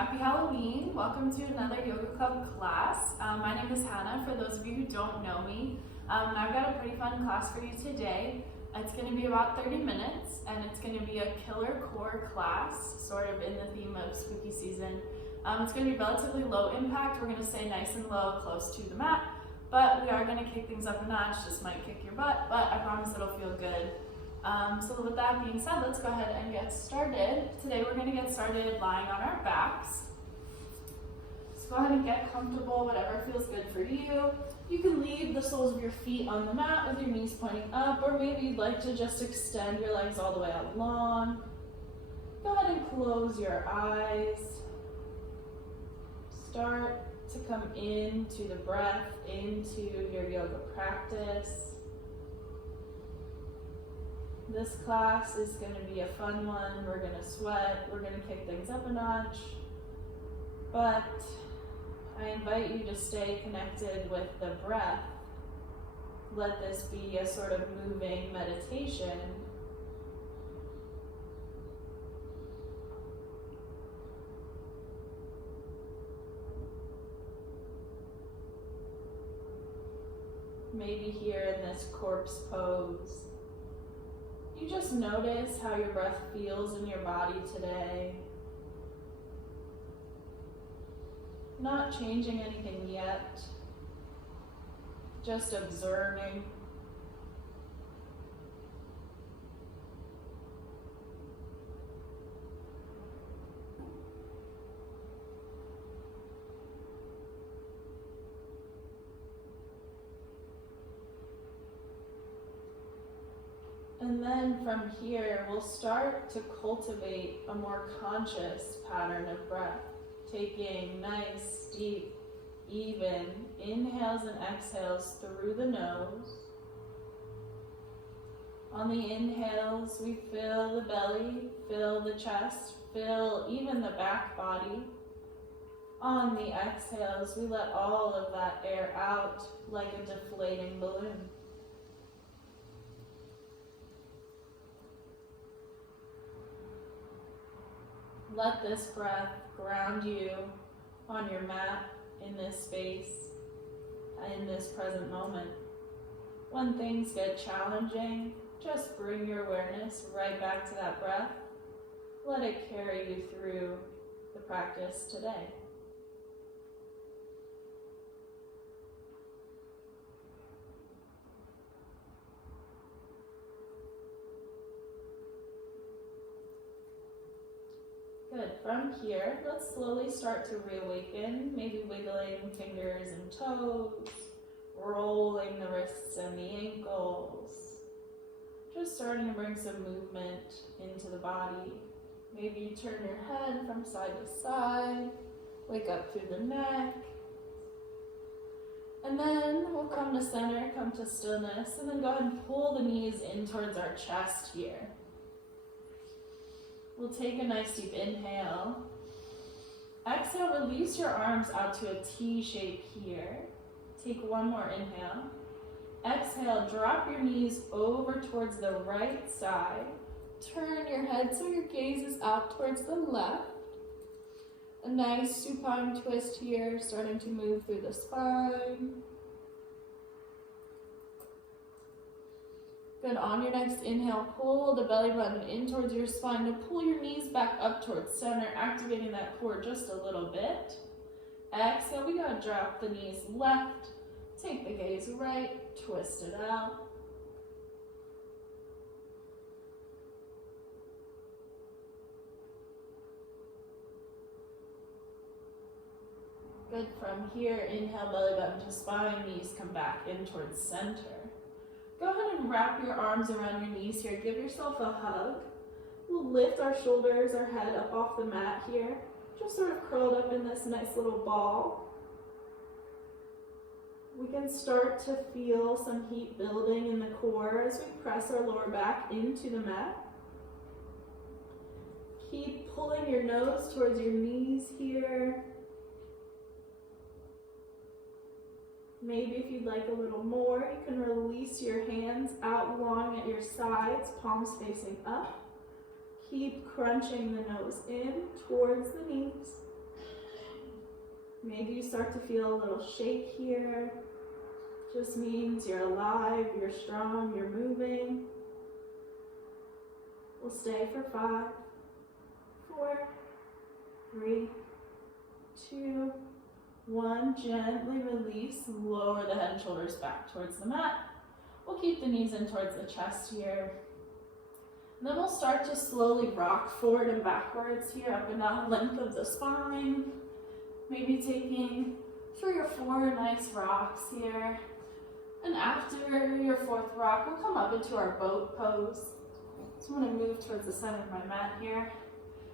Happy Halloween. Welcome to another yoga club class. My name is Hannah, for those of you who don't know me. And I've got a pretty fun class for you today. It's going to be about 30 minutes, and it's going to be a killer core class, sort of in the theme of spooky season. It's going to be relatively low impact. We're going to stay nice and low, close to the mat, but we are going to kick things up a notch. This might kick your butt, but I promise it'll feel good. So with that being said, let's go ahead and get started. Today we're going to get started lying on our backs. So go ahead and get comfortable, whatever feels good for you. You can leave the soles of your feet on the mat with your knees pointing up, or maybe you'd like to just extend your legs all the way out long. Go ahead and close your eyes. Start to come into the breath, into your yoga practice. This class is going to be a fun one. We're going to sweat, we're going to kick things up a notch, but I invite you to stay connected with the breath. Let this be a sort of moving meditation. Maybe here in this corpse pose, you just notice how your breath feels in your body today. Not changing anything yet, just observing. And then from here, we'll start to cultivate a more conscious pattern of breath, taking nice, deep, even inhales and exhales through the nose. On the inhales, we fill the belly, fill the chest, fill even the back body. On the exhales, we let all of that air out like a deflating balloon. Let this breath ground you on your mat, in this space, in this present moment. When things get challenging, just bring your awareness right back to that breath. Let it carry you through the practice today. Good. From here, let's slowly start to reawaken, maybe wiggling fingers and toes, rolling the wrists and the ankles. Just starting to bring some movement into the body. Maybe you turn your head from side to side, wake up through the neck. And then we'll come to center, come to stillness, and then go ahead and pull the knees in towards our chest here. We'll take a nice deep inhale. Exhale, release your arms out to a T shape here. Take one more inhale. Exhale, drop your knees over towards the right side. Turn your head so your gaze is out towards the left. A nice supine twist here, starting to move through the spine. Good. On your next inhale, pull the belly button in towards your spine to pull your knees back up towards center, activating that core just a little bit. Exhale, we gotta drop the knees left, take the gaze right, twist it out. Good. From here, inhale, belly button to spine, knees come back in towards center. Go ahead and wrap your arms around your knees here. Give yourself a hug. We'll lift our shoulders, our head up off the mat here. Just sort of curled up in this nice little ball. We can start to feel some heat building in the core as we press our lower back into the mat. Keep pulling your nose towards your knees here. Maybe if you'd like a little more, you can release your hands out long at your sides, palms facing up. Keep crunching the nose in towards the knees. Maybe you start to feel a little shake here. Just means you're alive, you're strong, you're moving. We'll stay for 5, 4, 3, 2, 1. Gently release, lower the head and shoulders back towards the mat. We'll keep the knees in towards the chest here. And then we'll start to slowly rock forward and backwards here, up and down the length of the spine. Maybe taking 3 or 4 nice rocks here. And after your 4th rock, we'll come up into our boat pose. So I'm going to move towards the center of my mat here.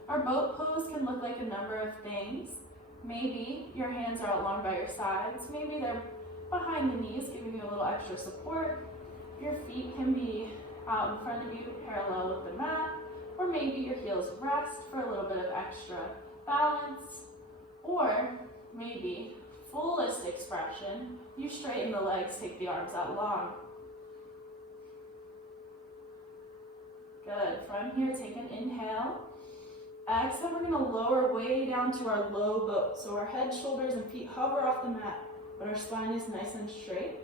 Our boat pose can look like a number of things. Maybe your hands are along by your sides. Maybe they're behind the knees, giving you a little extra support. Your feet can be out in front of you, parallel with the mat. Or maybe your heels rest for a little bit of extra balance. Or maybe fullest expression, you straighten the legs, take the arms out long. Good. From here, take an inhale. Exhale, we're going to lower way down to our low boat. So our head, shoulders, and feet hover off the mat, but our spine is nice and straight.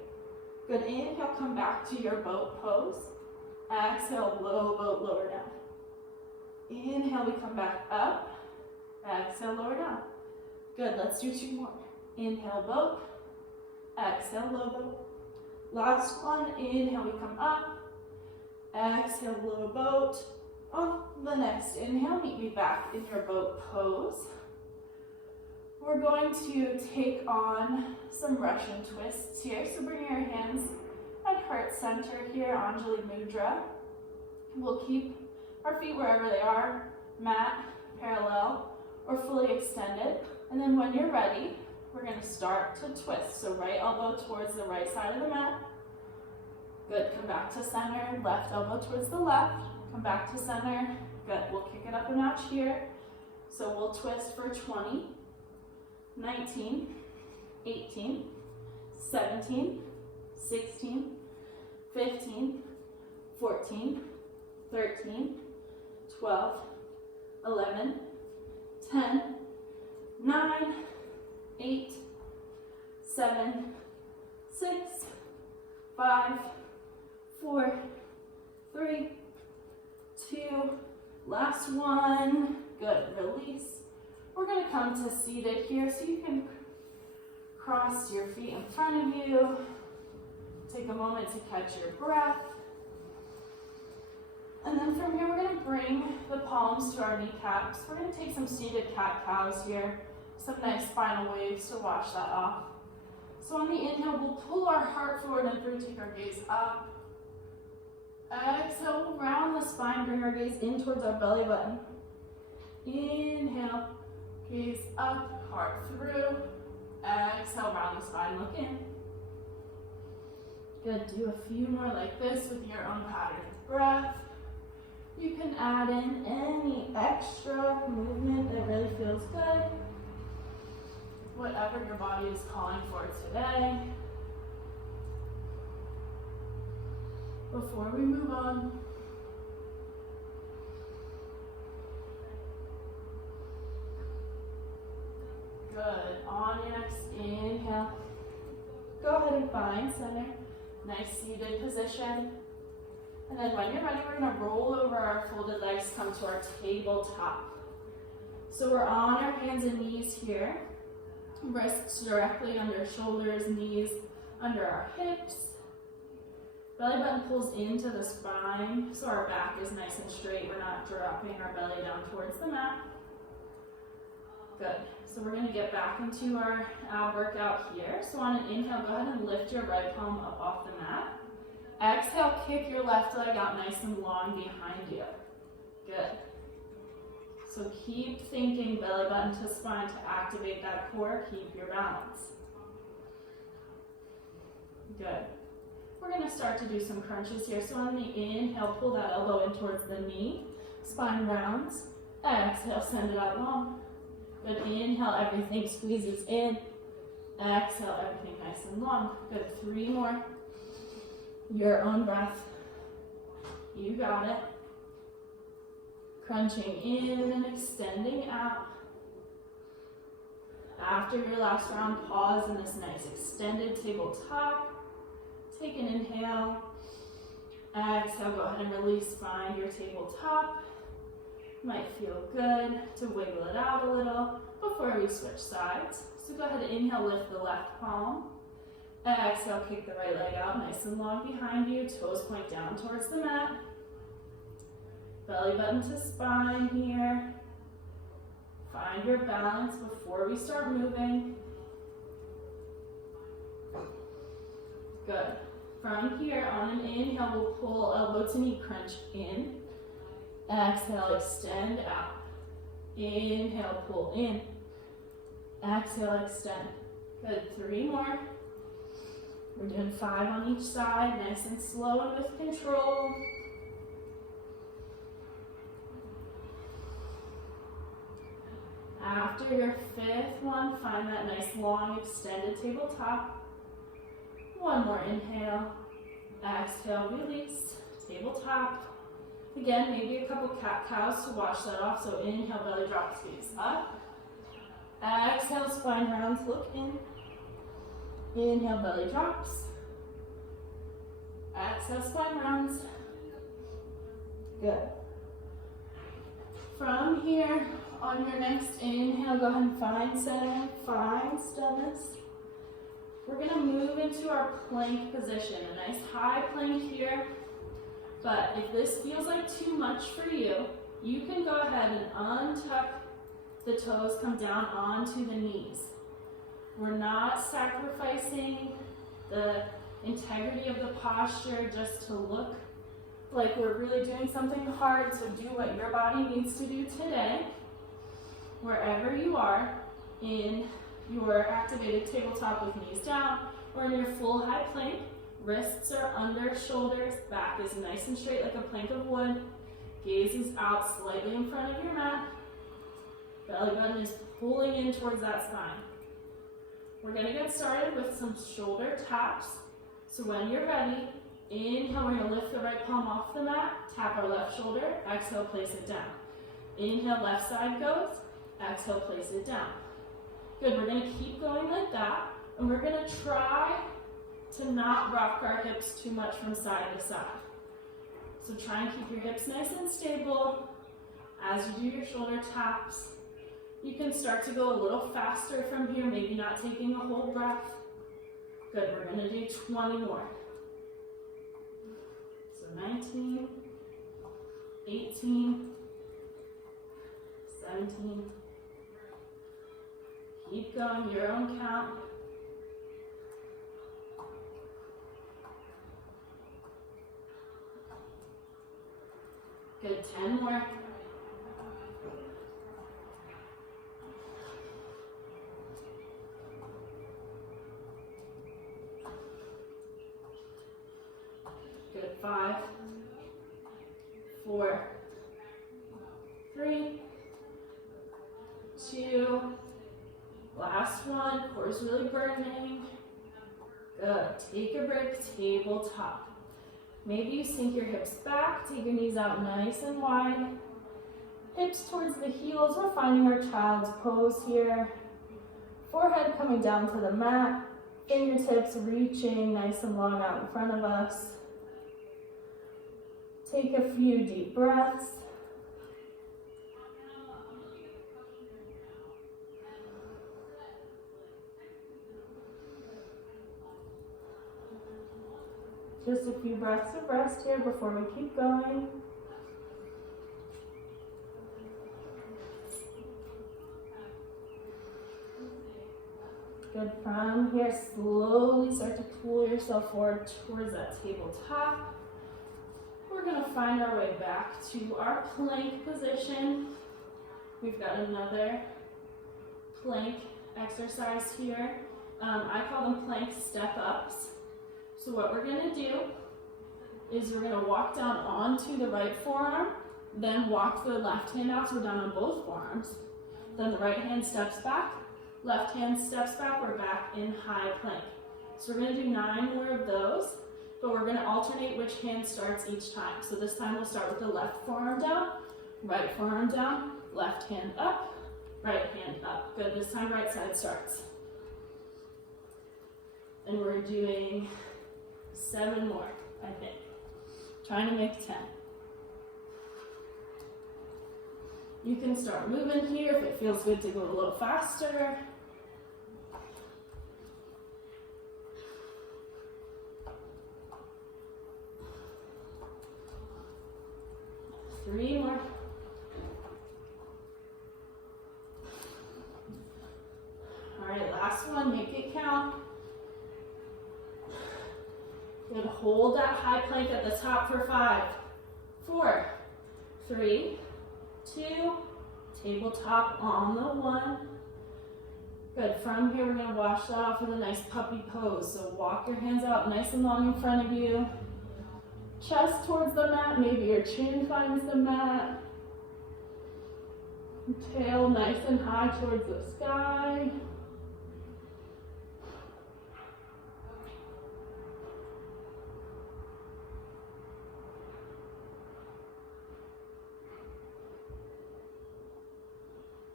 Good. Inhale, come back to your boat pose. Exhale, low boat, lower down. Inhale, we come back up. Exhale, lower down. Good. Let's do 2 more. Inhale, boat. Exhale, low boat. Last one. Inhale, we come up. Exhale, low boat. On the next inhale, meet me back in your boat pose. We're going to take on some Russian twists here. So bring your hands at heart center here, Anjali Mudra. We'll keep our feet wherever they are, mat, parallel, or fully extended. And then when you're ready, we're going to start to twist. So right elbow towards the right side of the mat. Good. Come back to center. Left elbow towards the left. Come back to center. Good. We'll kick it up a notch here. So we'll twist for 20, 19, 18, 17, 16, 15, 14, 13, 12, 11, 10, 9, 8, 7, 6, 5, 4, 3, 2, last one. Good, release. We're going to come to seated here, so you can cross your feet in front of you. Take a moment to catch your breath. And then from here, we're going to bring the palms to our kneecaps. We're going to take some seated cat-cows here. Some nice spinal waves to wash that off. So on the inhale, we'll pull our heart forward and through, take our gaze up. Exhale, we'll round the spine, bring our gaze in towards our belly button. Inhale, gaze up, heart through. Exhale, round the spine, look in. Good, do a few more like this with your own pattern of breath. You can add in any extra movement that really feels good. Whatever your body is calling for today. Before we move on, good. On your next inhale, go ahead and find center. Nice seated position. And then when you're ready, we're going to roll over our folded legs, come to our tabletop. So we're on our hands and knees here. Wrists directly under shoulders, knees under our hips. Belly button pulls into the spine, so our back is nice and straight. We're not dropping our belly down towards the mat. Good. So we're going to get back into our ab workout here. So on an inhale, go ahead and lift your right palm up off the mat. Exhale, kick your left leg out nice and long behind you. Good. So keep thinking belly button to spine to activate that core. Keep your balance. Good. We're going to start to do some crunches here. So on the inhale, pull that elbow in towards the knee. Spine rounds. Exhale, send it out long. Good. Inhale, everything squeezes in. Exhale, everything nice and long. Good. 3 more. Your own breath. You got it. Crunching in and extending out. After your last round, pause in this nice extended tabletop. Take an inhale. Exhale, go ahead and release. Find your tabletop. Might feel good to wiggle it out a little before we switch sides. So go ahead and inhale, lift the left palm. Exhale, kick the right leg out nice and long behind you. Toes point down towards the mat. Belly button to spine here. Find your balance before we start moving. Good. From here, on an inhale, we'll pull elbow to knee crunch in. Exhale, extend out. Inhale, pull in. Exhale, extend. Good, 3 more. We're doing 5 on each side, nice and slow and with control. After your 5th one, find that nice long extended tabletop. 1 more inhale. Exhale, release, tabletop. Again, maybe a couple cat-cows to wash that off. So inhale, belly drop, squeeze up. Exhale, spine rounds, look in. Inhale, belly drops. Exhale, spine rounds. Good. From here, on your next inhale, go ahead and find center, find stillness. We're gonna move into our plank position, a nice high plank here. But if this feels like too much for you, you can go ahead and untuck the toes, come down onto the knees. We're not sacrificing the integrity of the posture just to look like we're really doing something hard, so do what your body needs to do today. Wherever you are, in your activated tabletop with knees down, or in your full high plank, wrists are under shoulders, back is nice and straight like a plank of wood, gaze is out slightly in front of your mat, belly button is pulling in towards that spine. We're gonna get started with some shoulder taps. So when you're ready, inhale, we're gonna lift the right palm off the mat, tap our left shoulder, exhale, place it down. Inhale, left side goes, exhale, place it down. Good, we're gonna keep going like that, and we're gonna try to not rock our hips too much from side to side. So try and keep your hips nice and stable as you do your shoulder taps. You can start to go a little faster from here, maybe not taking a whole breath. Good, we're gonna do 20 more. So 19, 18, 17. Keep going, your own count. Good, 10 more. Good, 5, 4, 3, 2, last one, core's really burning. Good, take a break, tabletop. Maybe you sink your hips back, take your knees out nice and wide. Hips towards the heels, we're finding our child's pose here. Forehead coming down to the mat, fingertips reaching nice and long out in front of us. Take a few deep breaths. Just a few breaths of rest here before we keep going. Good, from here, slowly start to pull yourself forward towards that tabletop. We're gonna find our way back to our plank position. We've got another plank exercise here. I call them plank step-ups. So what we're gonna do is we're gonna walk down onto the right forearm, then walk the left hand out, so we're down on both forearms. Then the right hand steps back, left hand steps back, we're back in high plank. So we're gonna do 9 more of those, but we're gonna alternate which hand starts each time. So this time we'll start with the left forearm down, right forearm down, left hand up, right hand up. Good. Good, this time right side starts. And we're doing 7 more, I think. Trying to make 10. You can start moving here if it feels good to go a little faster. Three more. All right, last one, make it count. Good, hold that high plank at the top for 5, 4, 3, 2, tabletop on the 1. Good, from here we're gonna wash that off with a nice puppy pose. So walk your hands out nice and long in front of you. Chest towards the mat, maybe your chin finds the mat. Tail nice and high towards the sky.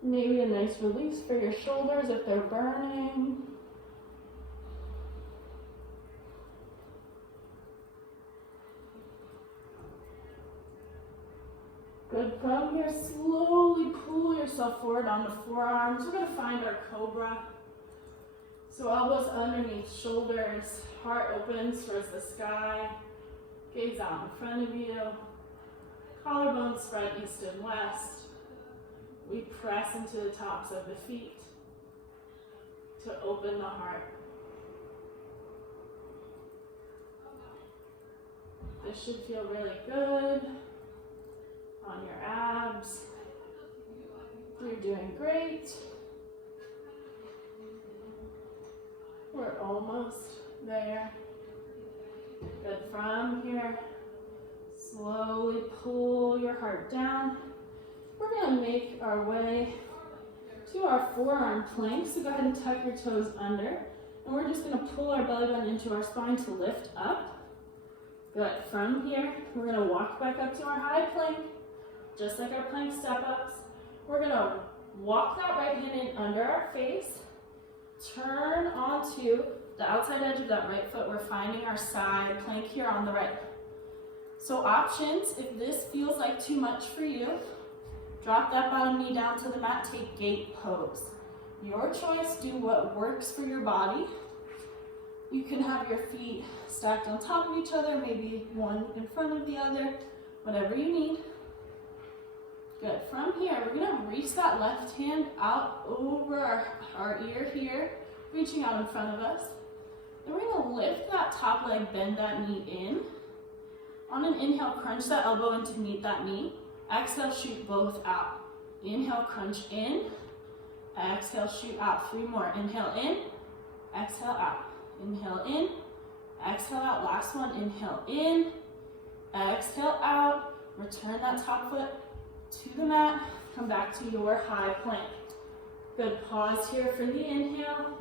Maybe a nice release for your shoulders if they're burning. Good, from here, slowly pull yourself forward on the forearms. We're gonna find our cobra. So elbows underneath shoulders, heart opens towards the sky, gaze out in front of you, collarbones spread east and west. We press into the tops of the feet to open the heart. This should feel really good on your abs. You're doing great. We're almost there. Good, from here, slowly pull your heart down. We're gonna make our way to our forearm plank, so go ahead and tuck your toes under, and we're just gonna pull our belly button into our spine to lift up. Good, from here, we're gonna walk back up to our high plank, just like our plank step-ups. We're gonna walk that right hand in under our face, turn onto the outside edge of that right foot. We're finding our side plank here on the right. So options, if this feels like too much for you, drop that bottom knee down to the mat, take gate pose. Your choice, do what works for your body. You can have your feet stacked on top of each other, maybe one in front of the other, whatever you need. Good, from here, we're gonna reach that left hand out over our ear here, reaching out in front of us. Then we're gonna lift that top leg, bend that knee in. On an inhale, crunch that elbow in to meet that knee. Exhale, shoot both out. Inhale, crunch in. Exhale, shoot out. 3 more. Inhale in, exhale out. Inhale in, exhale out. Last one, inhale in, exhale out. Return that top foot to the mat. Come back to your high plank. Good, pause here for the inhale.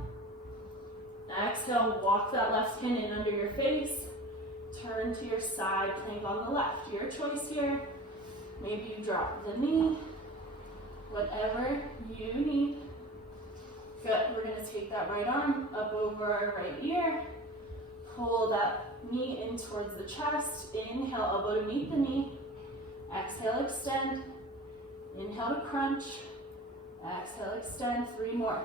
Exhale, walk that left hand in under your face. Turn to your side plank on the left. Your choice here. Maybe you drop the knee, whatever you need. Good, we're gonna take that right arm up over our right ear. Pull that knee in towards the chest. Inhale, elbow to meet the knee. Exhale, extend. Inhale to crunch. Exhale, extend. 3 more.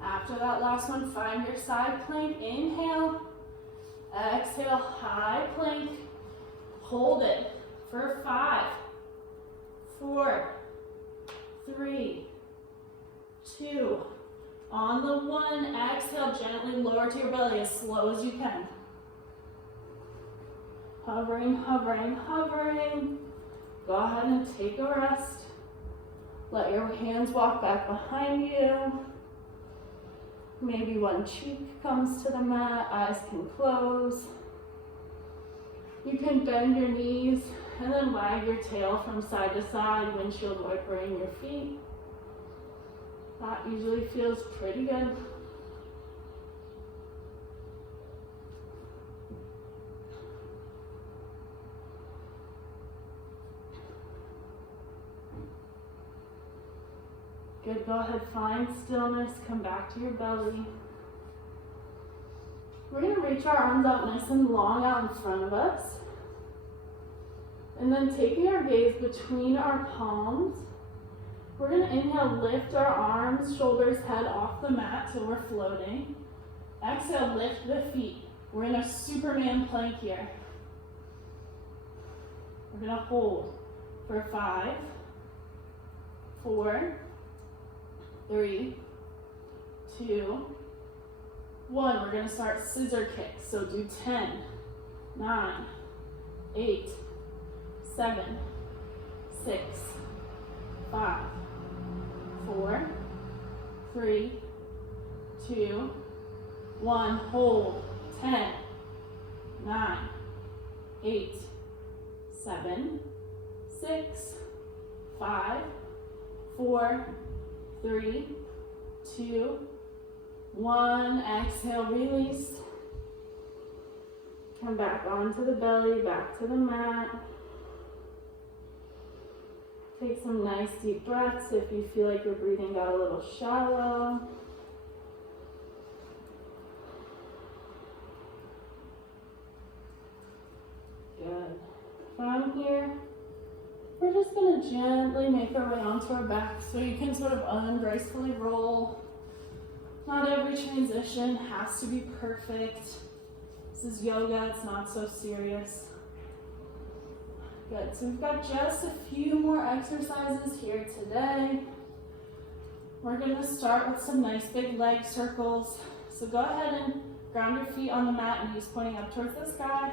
After that last one, find your side plank. Inhale, exhale, high plank. Hold it for 5, 4, 3, 2. On the 1, exhale, gently lower to your belly as slow as you can. Hovering, hovering, hovering. Go ahead and take a rest. Let your hands walk back behind you. Maybe one cheek comes to the mat, eyes can close. You can bend your knees and then wag your tail from side to side, windshield wipering your feet. That usually feels pretty good. Good, go ahead, find stillness, come back to your belly. We're gonna reach our arms out nice and long out in front of us. And then taking our gaze between our palms, we're gonna inhale, lift our arms, shoulders, head off the mat till we're floating. Exhale, lift the feet. We're in a Superman plank here. We're gonna hold for 5, 4, 3, 2, 1. We're gonna start scissor kicks. So do 10, 9, 8, 7, 6, 5, 4, 3, 2, 1. Hold. 10, 9, 8, 7, 6, 5, 4, 3, 2, 1. Exhale, release. Come back onto the belly, back to the mat. Take some nice deep breaths if you feel like your breathing got a little shallow. Good. From here, we're just going to gently make our way onto our back so you can sort of ungracefully roll. Not every transition has to be perfect. This is yoga, it's not so serious. Good, so we've got just a few more exercises here today. We're going to start with some nice big leg circles. So go ahead and ground your feet on the mat, knees pointing up towards the sky.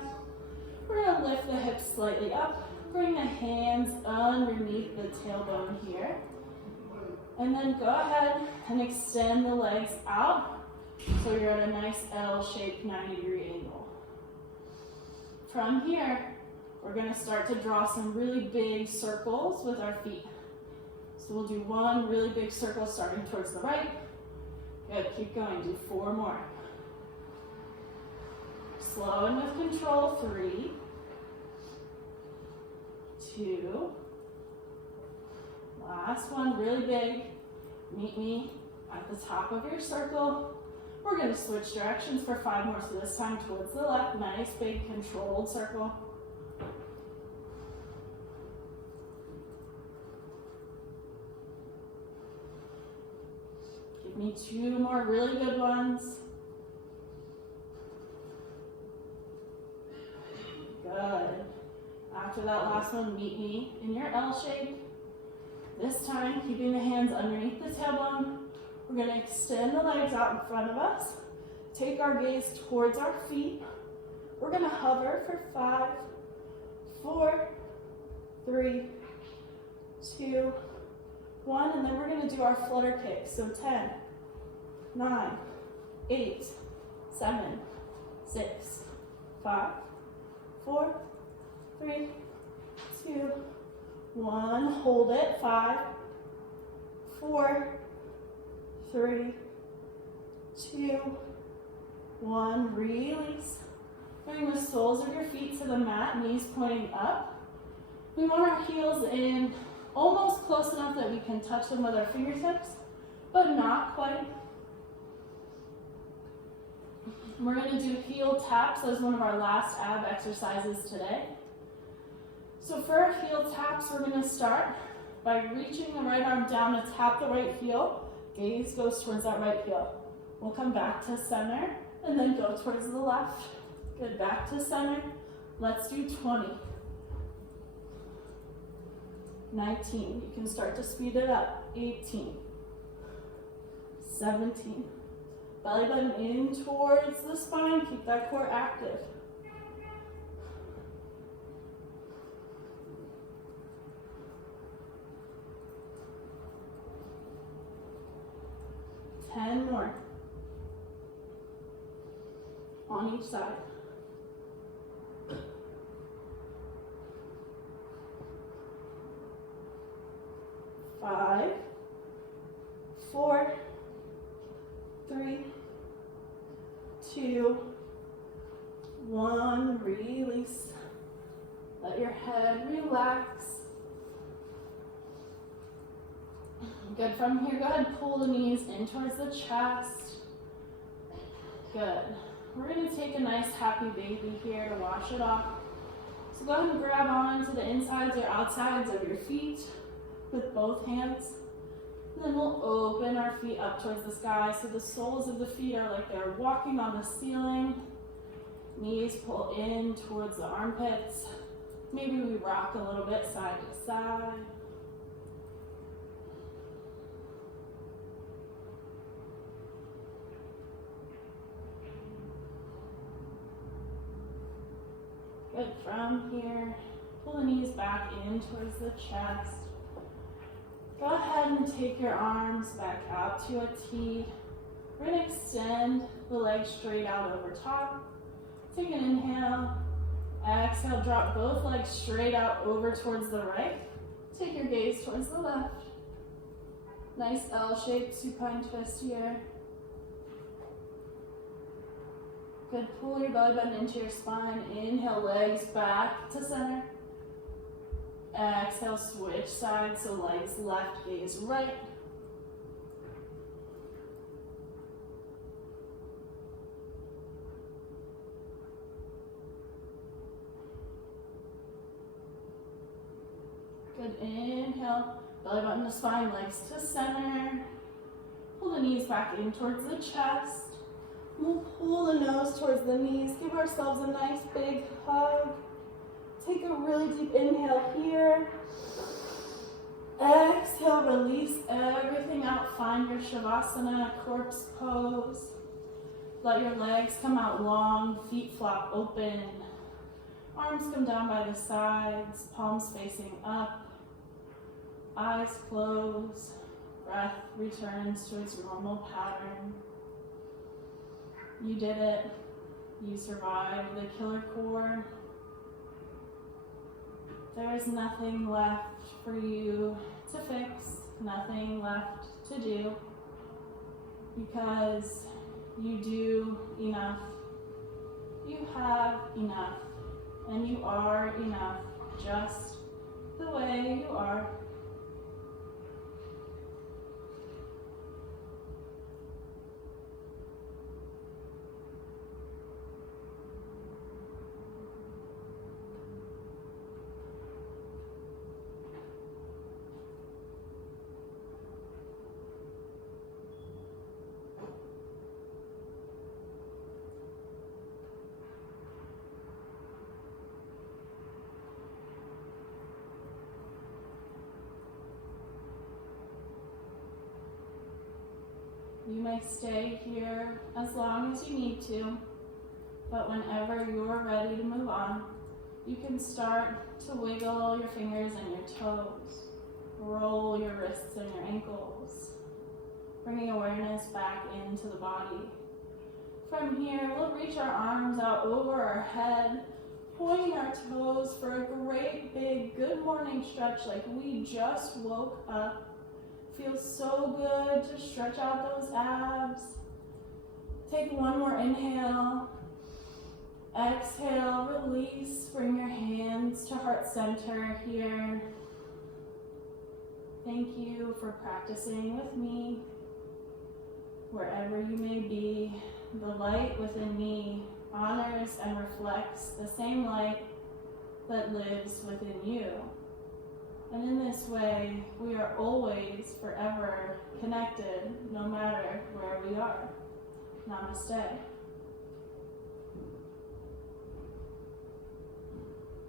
We're going to lift the hips slightly up, bring the hands underneath the tailbone here. And then go ahead and extend the legs out so you're at a nice L-shaped 90-degree angle. From here, we're going to start to draw some really big circles with our feet. So we'll do one really big circle starting towards the right. Good, keep going, do 4 more. Slow and with control, 3, 2, last one, really big. Meet me at the top of your circle. We're going to switch directions for 5 more, so this time towards the left, nice big controlled circle. Give me 2 more really good ones. Good. After that last one, meet me in your L shape. This time, keeping the hands underneath the tailbone, we're going to extend the legs out in front of us. Take our gaze towards our feet. We're going to hover for 5, 4, 3, 2, 1, and then we're going to do our flutter kick. So 10, 9, 8, 7, 6, 5, 4, 3, 2, 1. Hold it. 5, 4, 3, 2, 1. Release. Bring the soles of your feet to the mat, knees pointing up. We want our heels in almost close enough that we can touch them with our fingertips, but not quite. We're going to do heel taps as one of our last ab exercises today. So for our heel taps, we're going to start by reaching the right arm down to tap the right heel. Gaze goes towards that right heel. We'll come back to center and then go towards the left. Good, back to center. Let's do 20. 19. You can start to speed it up. 18. 17. Belly button in towards the spine. Keep that core active. 10 more. On each side. 5, 4, 3, 2, 1. Release. Let your head relax. Good. From here, go ahead and pull the knees in towards the chest. Good. We're going to take a nice happy baby here to wash it off. So go ahead and grab on to the insides or outsides of your feet with both hands. And then we'll open our feet up towards the sky so the soles of the feet are like they're walking on the ceiling. Knees pull in towards the armpits. Maybe we rock a little bit side to side. Good. From here, pull the knees back in towards the chest. Go ahead and take your arms back out to a T. We're going to extend the legs straight out over top. Take an inhale. Exhale, drop both legs straight out over towards the right. Take your gaze towards the left. Nice L-shaped supine twist here. Good. Pull your belly button into your spine. Inhale, legs back to center. Exhale, switch sides, so legs left, gaze right. Good. Inhale, belly button to spine, legs to center. Pull the knees back in towards the chest. We'll pull the nose towards the knees. Give ourselves a nice big hug. Take a really deep inhale here. Exhale, release everything out. Find your Shavasana, corpse pose. Let your legs come out long, feet flop open. Arms come down by the sides, palms facing up. Eyes close. Breath returns to its normal pattern. You did it. You survived the killer core. There is nothing left for you to fix, nothing left to do, because you do enough. You have enough, and you are enough just the way you are. You may stay here as long as you need to, but whenever you're ready to move on, you can start to wiggle your fingers and your toes, roll your wrists and your ankles, bringing awareness back into the body. From here, we'll reach our arms out over our head, pointing our toes for a great big good morning stretch like we just woke up. Feels so good to stretch out those abs. Take one more inhale. Exhale, release. Bring your hands to heart center here. Thank you for practicing with me. Wherever you may be, the light within me honors and reflects the same light that lives within you. And in this way, we are always, forever connected, no matter where we are. Namaste.